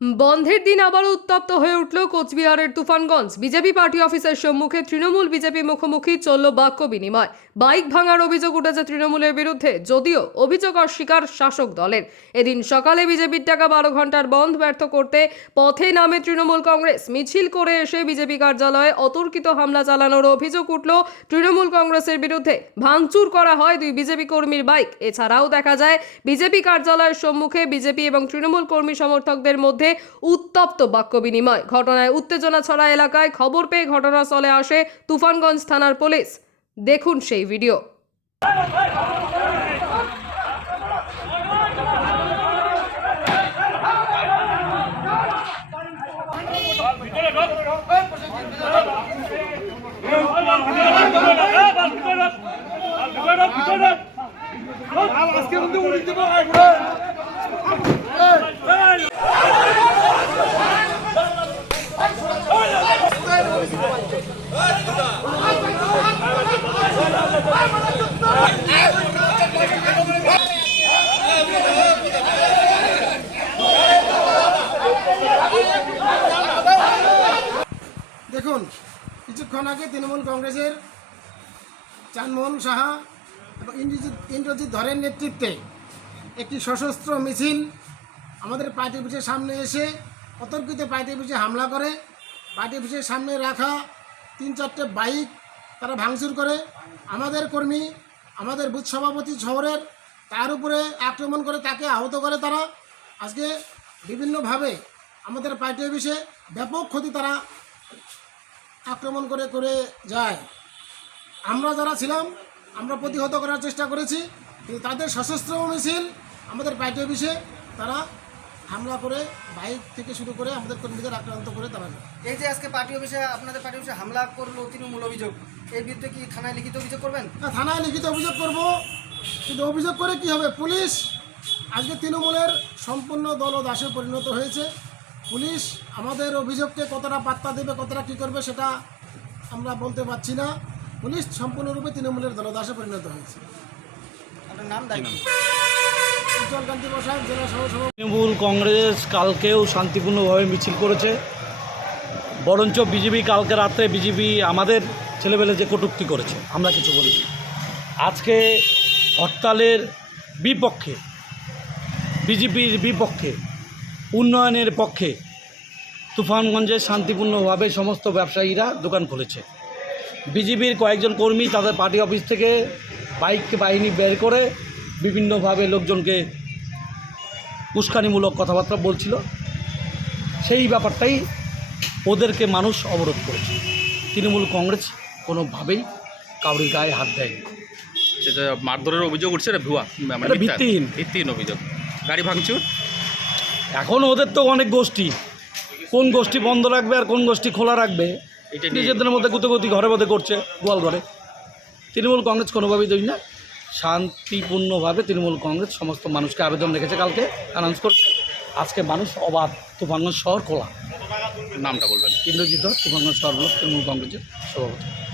বন্ধের দিন আবারও উত্তপ্ত হয়ে উঠল কোচবিহারের তুফানগঞ্জ। বিজেপি পার্টি অফিসের সম্মুখে তৃণমূল বিজেপি মুখোমুখি চলল বাক্য বিনিময়। বাইক ভাঙার অভিযোগ উঠেছে তৃণমূলের বিরুদ্ধে, যদিও অভিযোগ অস্বীকার শাসক দলের। এদিন সকালে বিজেপির টাকা বারো ঘণ্টার বন্ধ ব্যর্থ করতে পথে নামে তৃণমূল কংগ্রেস। মিছিল করে এসে বিজেপি কার্যালয়ে অতর্কিত হামলা চালানোর অভিযোগ উঠল তৃণমূল কংগ্রেসের বিরুদ্ধে। ভাঙচুর করা হয় দুই বিজেপি কর্মীর বাইক। এছাড়াও দেখা যায়, বিজেপি কার্যালয়ের সম্মুখে বিজেপি এবং তৃণমূল কর্মী সমর্থকদের মধ্যে উত্তপ্ত বাক্য বিনিময় ঘটনায় উত্তেজনা ছড়া এলাকায় খবর পেয়ে ঘটনাস্থলে আসে তুফানগঞ্জ থানার পুলিশ। দেখুন সেই ভিডিও। আজকে কিন্তু উড়িয়ে দেবো দেখুন, কিছুক্ষণ আগে তৃণমূল কংগ্রেসের চানমোহন সাহা এবং ইন্দ্রজিৎ ইন্দ্রজিৎ ধরের নেতৃত্বে একটি সশস্ত্র মিছিল আমাদের পার্টি অফিসের সামনে এসে অতর্কিত পার্টি অফিসে হামলা করে। পার্টি অফিসের সামনে রাখা তিন চারটে বাইক তারা ভাঙচুর করে। আমাদের কর্মী, আমাদের বুথ সভাপতি শহরের তার উপরে আক্রমণ করে তাকে আহত করে তারা। আজকে বিভিন্নভাবে আমাদের পার্টি অফিসে ব্যাপক ক্ষতি তারা আক্রমণ করে করে যায়। আমরা যারা ছিলাম আমরা প্রতিহত করার চেষ্টা করেছি কিন্তু তাদের সশস্ত্র মিছিল আমাদের পার্টি অফিসে তারা হামলা করে বাইক থেকে শুরু করে আমাদের কর্মীদের আক্রান্ত করে তারা। এই যে আজকে পার্টি অফিসে আপনাদের পার্টি অফিসে হামলা করল তৃণমূল অভিযোগ এর বিরুদ্ধে কি থানায় লিখিত অভিযোগ করবেন? না, থানায় লিখিত অভিযোগ করব কিন্তু অভিযোগ করে কি হবে? পুলিশ আজকে তৃণমূলের সম্পূর্ণ দল ও দাসে পরিণত হয়েছে। পুলিশ আমাদের অভিযোগকে কতটা পাত্তা দেবে কতটা কী করবে সেটা আমরা বলতে পারছি না। পুলিশ সম্পূর্ণরূপে তৃণমূলের দলদাসে পরিণত হয়েছে। আপনার নাম দায়িত্ব তৃণমূল কংগ্রেস কালকেও শান্তিপূর্ণভাবে মিছিল করেছে। বরঞ্চ বিজেপি কালকে রাত্রে বিজেপি আমাদের ছেলেবেলে যে কটূক্তি করেছে আমরা কিছু বলিনি। আজকে হরতালের বিপক্ষে বিজেপির বিপক্ষে উন্নয়নের পক্ষে তুফানগঞ্জে শান্তিপূর্ণভাবে সমস্ত ব্যবসায়ীরা দোকান খুলেছে। বিজেপির কয়েকজন কর্মী তাদের পার্টি অফিস থেকে বাইক বাহিনী বের করে বিভিন্নভাবে লোকজনকে উস্কানিমূলক কথাবার্তা বলছিল। সেই ব্যাপারটাই ওদেরকে মানুষ অবরোধ করেছে। তৃণমূল কংগ্রেস কোনোভাবেই কাউরির গায়ে হাত দেয়নি। সেটা মারধরের অভিযোগ উঠছে ভুয়া মানে? ভিত্তিহীন। ভিত্তিহীন অভিযোগ। গাড়ি ভাঙচুর? এখন ওদের তো অনেক গোষ্ঠী। কোন গোষ্ঠী বন্ধ রাখবে আর কোন গোষ্ঠী খোলা রাখবে এটা নিজেদের মধ্যে গুতগুতি ঘরে মধ্যে করছে গোয়াল ঘরে। তৃণমূল কংগ্রেস কোনোভাবেই দেই না। শান্তিপূর্ণভাবে তৃণমূল কংগ্রেস সমস্ত মানুষকে আবেদন রেখেছে কালকে অ্যানাউন্স করছে। আজকে মানুষ অবাধ তুফানগঞ্জ শহর খোলা। নামটা বলবেন। ইন্দ্রজিৎ তুফানগঞ্জ শহর ব্লক তৃণমূল কংগ্রেসের সভাপতি।